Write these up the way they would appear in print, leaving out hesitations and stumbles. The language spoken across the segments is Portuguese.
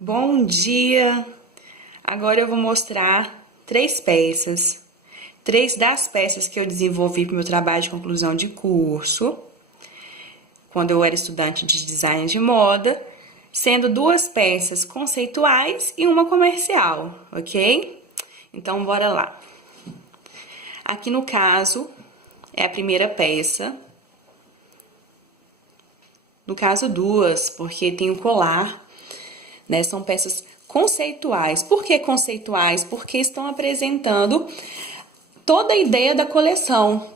Bom dia! Agora eu vou mostrar três peças. Três das peças que eu desenvolvi para o meu trabalho de conclusão de curso, quando eu era estudante de design de moda, sendo duas peças conceituais e uma comercial, ok? Então, bora lá. Aqui no caso, é a primeira peça. No caso, duas, porque tem o colar, né? São peças conceituais. Por que conceituais? Porque estão apresentando toda a ideia da coleção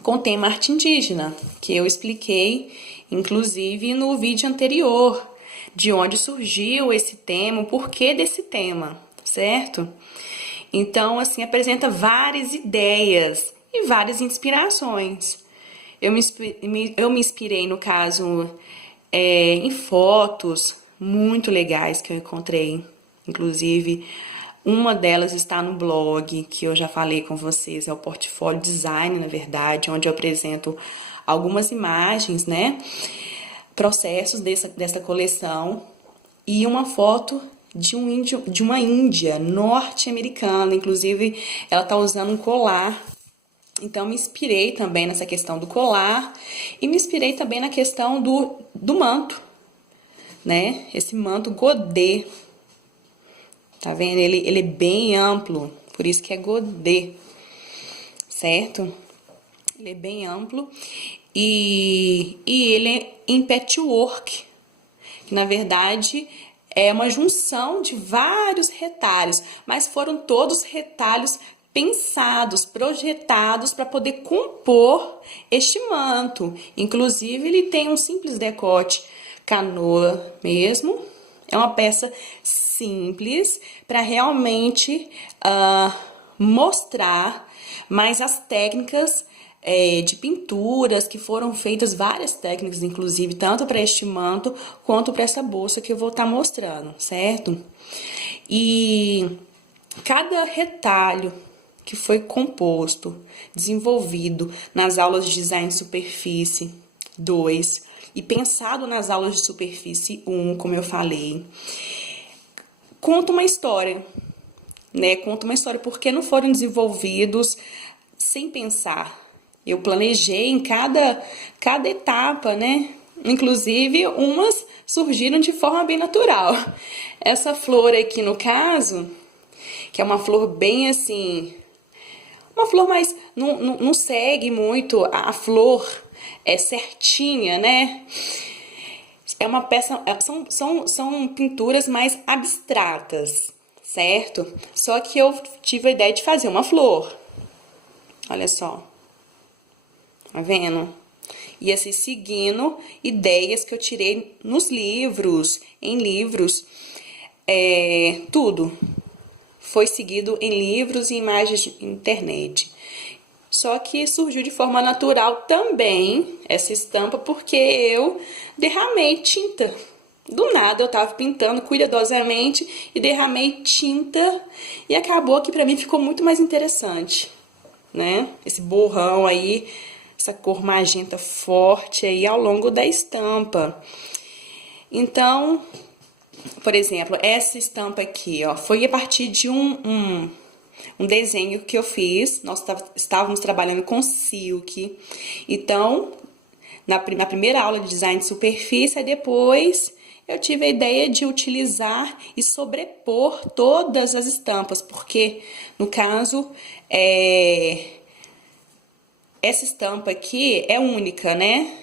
com tema arte indígena, que eu expliquei, inclusive, no vídeo anterior, de onde surgiu esse tema, o porquê desse tema, certo? Então, assim, apresenta várias ideias e várias inspirações. Eu me inspirei, no caso, em fotos muito legais que eu encontrei. Inclusive, uma delas está no blog, que eu já falei com vocês, é o Portfólio Design, na verdade, onde eu apresento algumas imagens, né? Processos dessa coleção e uma foto de uma índia norte-americana. Inclusive, ela está usando um colar. Então, me inspirei também nessa questão do colar e me inspirei também na questão do manto, né? Esse manto godê, tá vendo? Ele é bem amplo, por isso que é godê, certo? Ele é bem amplo e ele é em patchwork, que na verdade é uma junção de vários retalhos, mas foram todos retalhos pensados, projetados para poder compor este manto. Inclusive, ele tem um simples decote canoa mesmo. É uma peça simples para realmente mostrar mais as técnicas de pinturas que foram feitas, várias técnicas, inclusive, tanto para este manto quanto para essa bolsa que eu vou estar mostrando, certo? E cada retalho que foi composto, desenvolvido nas aulas de design de superfície 2 e pensado nas aulas de superfície 1, como eu falei, conta uma história, né? Conta uma história porque não foram desenvolvidos sem pensar. Eu planejei em cada etapa, né? Inclusive, umas surgiram de forma bem natural. Essa flor aqui, no caso, que é uma flor bem assim, uma flor mais, não segue muito a flor certinha, né? É uma peça, são pinturas mais abstratas, certo? Só que eu tive a ideia de fazer uma flor. Olha só. Tá vendo? E assim, seguindo ideias que eu tirei nos livros, em livros, tudo foi seguido em livros e imagens de internet. Só que surgiu de forma natural também essa estampa porque eu derramei tinta. Do nada eu tava pintando cuidadosamente e derramei tinta e acabou que pra mim ficou muito mais interessante, né? Esse borrão aí, essa cor magenta forte aí ao longo da estampa. Então, por exemplo, essa estampa aqui, ó, foi a partir de um desenho que eu fiz. Nós estávamos trabalhando com silk. Então, na primeira aula de design de superfície, depois eu tive a ideia de utilizar e sobrepor todas as estampas, porque, no caso, essa estampa aqui é única, né?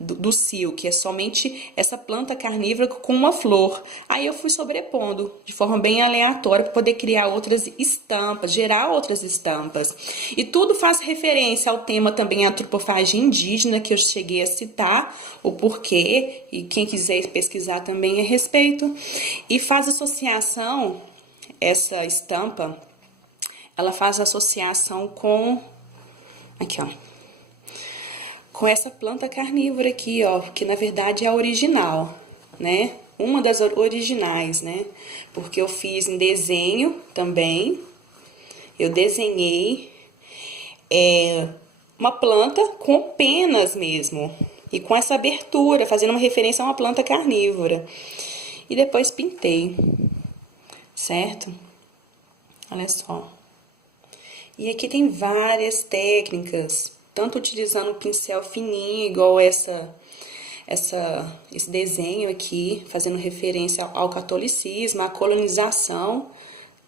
Do silk, é somente essa planta carnívora com uma flor. Aí eu fui sobrepondo de forma bem aleatória para poder criar outras estampas, gerar outras estampas. E tudo faz referência ao tema também antropofagia indígena, que eu cheguei a citar o porquê, e quem quiser pesquisar também a respeito. E faz associação, essa estampa, ela faz associação com, aqui ó, com essa planta carnívora aqui, ó, que na verdade é a original, né? Uma das originais, né? Porque eu fiz em desenho também. Eu desenhei uma planta com penas mesmo. E com essa abertura, fazendo uma referência a uma planta carnívora. e depois pintei, certo? Olha só. E aqui tem várias técnicas, tanto utilizando o pincel fininho, igual esse desenho aqui, fazendo referência ao catolicismo, à colonização,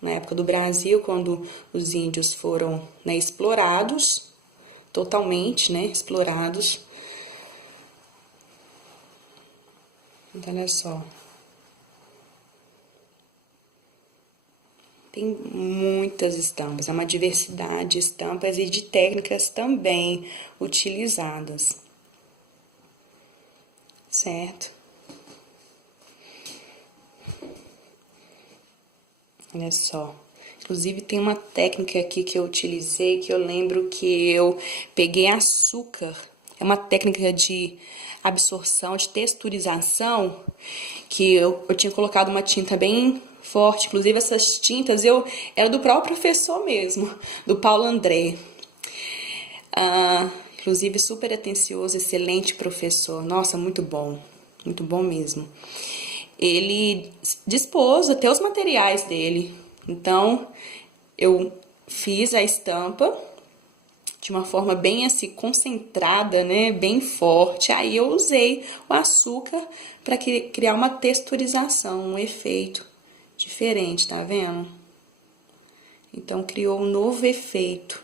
na época do Brasil, quando os índios foram, né, explorados, totalmente, né, explorados. Então, olha só. Tem muitas estampas, é uma diversidade de estampas e de técnicas também utilizadas, certo? Olha só. Inclusive, tem uma técnica aqui que eu utilizei, que eu lembro que eu peguei açúcar. É uma técnica de absorção, de texturização, que eu tinha colocado uma tinta bem forte. Inclusive, essas tintas era do próprio professor mesmo, do Paulo André. Inclusive, super atencioso, excelente professor. Nossa, muito bom mesmo. Ele dispôs até os materiais dele. Então, eu fiz a estampa de uma forma bem assim concentrada, né, bem forte. Aí eu usei o açúcar para criar uma texturização, um efeito diferente, tá vendo? Então criou um novo efeito.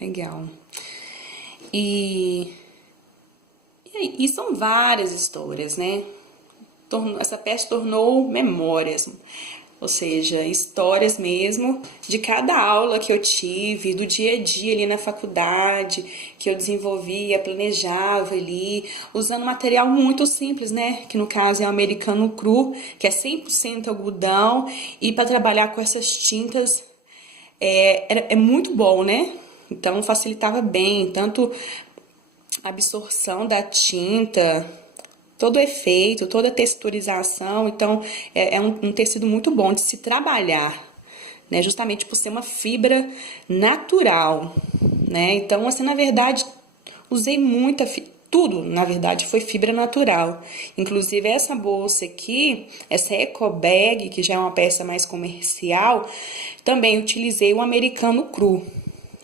Legal. E são várias histórias, né? Essa peça tornou memórias, ou seja, histórias mesmo de cada aula que eu tive, do dia a dia ali na faculdade, que eu desenvolvia, planejava ali, usando material muito simples, né? Que no caso é o americano cru, que é 100% algodão, e para trabalhar com essas tintas é muito bom, né? Então facilitava bem, tanto a absorção da tinta, todo o efeito, toda a texturização. Então, é um tecido muito bom de se trabalhar, né? Justamente por ser uma fibra natural, né? Então, assim, na verdade, usei tudo, na verdade, foi fibra natural. Inclusive, essa bolsa aqui, essa Eco Bag, que já é uma peça mais comercial, também utilizei o americano cru,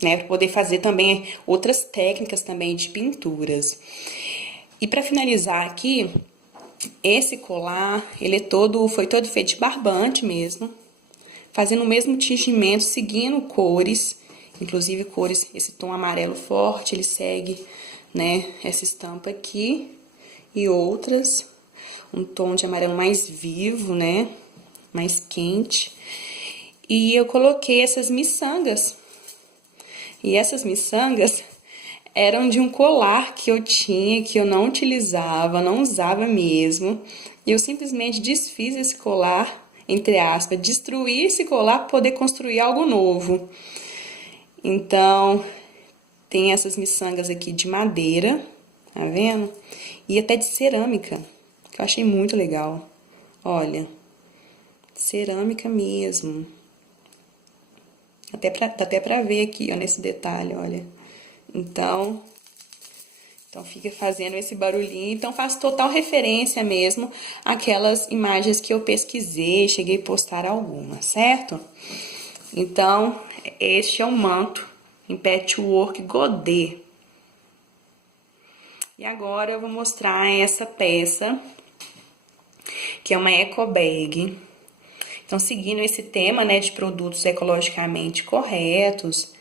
né? Para poder fazer também outras técnicas também de pinturas. E para finalizar aqui, esse colar, foi todo feito de barbante mesmo, fazendo o mesmo tingimento, seguindo cores, inclusive cores, esse tom amarelo forte, ele segue, né, essa estampa aqui e outras, um tom de amarelo mais vivo, né, mais quente. E eu coloquei essas miçangas. E essas miçangas eram de um colar que eu tinha, que eu não utilizava, não usava mesmo. E eu simplesmente desfiz esse colar, entre aspas, destruí esse colar para poder construir algo novo. Então, tem essas miçangas aqui de madeira, tá vendo? E até de cerâmica, que eu achei muito legal. Olha, cerâmica mesmo. Dá até pra ver aqui, ó, nesse detalhe, olha. Então fica fazendo esse barulhinho. Então, faz total referência mesmo àquelas imagens que eu pesquisei, cheguei a postar algumas, certo? Então, este é o manto em patchwork godê. E agora eu vou mostrar essa peça, que é uma eco bag. Então, seguindo esse tema, né, de produtos ecologicamente corretos,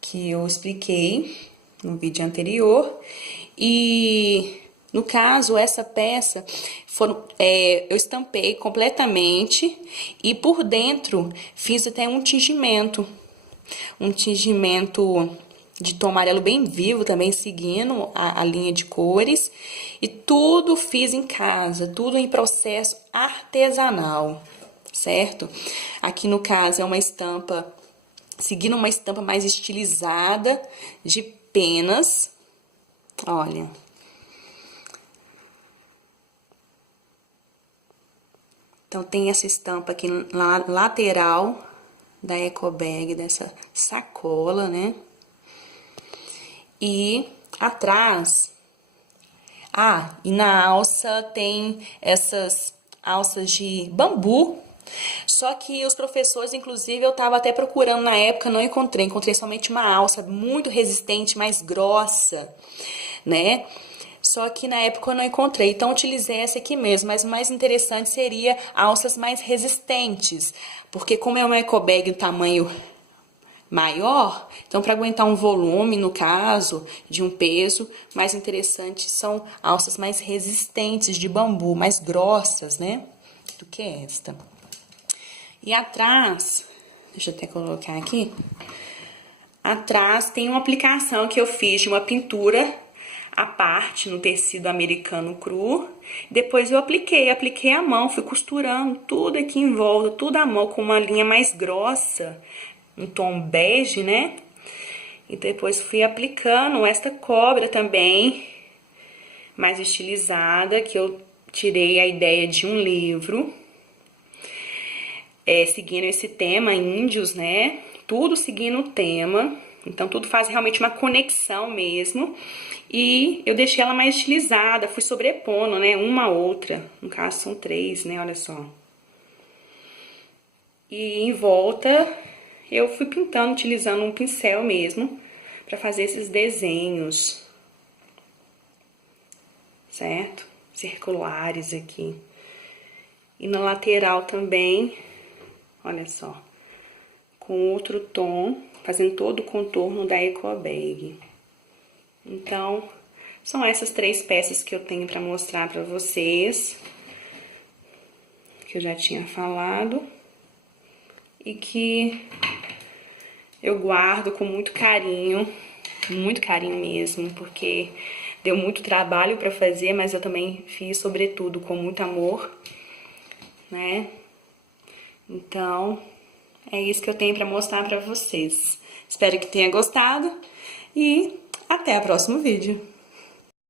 que eu expliquei no vídeo anterior. E no caso, essa peça eu estampei completamente e por dentro fiz até um tingimento de tom amarelo bem vivo também, seguindo a linha de cores. E tudo fiz em casa, tudo em processo artesanal, certo? Aqui no caso é uma estampa, seguindo uma estampa mais estilizada de penas. Olha. Então, tem essa estampa aqui na lateral da eco bag, dessa sacola, né? E atrás, Ah, e na alça tem essas alças de bambu. Só que os professores, inclusive, eu estava até procurando na época, não encontrei. Encontrei somente uma alça muito resistente, mais grossa, né? Só que na época eu não encontrei, então utilizei essa aqui mesmo. Mas o mais interessante seria alças mais resistentes, porque como é uma eco bag tamanho maior, então para aguentar um volume, no caso, de um peso, mais interessante são alças mais resistentes de bambu, mais grossas, né, do que esta. E atrás, deixa eu até colocar aqui, atrás tem uma aplicação que eu fiz de uma pintura à parte no tecido americano cru. Depois eu apliquei à mão, fui costurando tudo aqui em volta, tudo à mão com uma linha mais grossa, um tom bege, né? E depois fui aplicando esta cobra também, mais estilizada, que eu tirei a ideia de um livro, seguindo esse tema, índios, né? Tudo seguindo o tema, então tudo faz realmente uma conexão mesmo. E eu deixei ela mais estilizada, fui sobrepondo, né? Uma a outra, no caso são 3, né? Olha só. E em volta eu fui pintando, utilizando um pincel mesmo, para fazer esses desenhos, certo? Circulares aqui. E na lateral também, olha só, com outro tom, fazendo todo o contorno da eco bag. Então, são essas 3 peças que eu tenho para mostrar para vocês, que eu já tinha falado, e que eu guardo com muito carinho mesmo, porque deu muito trabalho para fazer, mas eu também fiz, sobretudo, com muito amor, né? Então, é isso que eu tenho para mostrar para vocês. Espero que tenha gostado e até o próximo vídeo.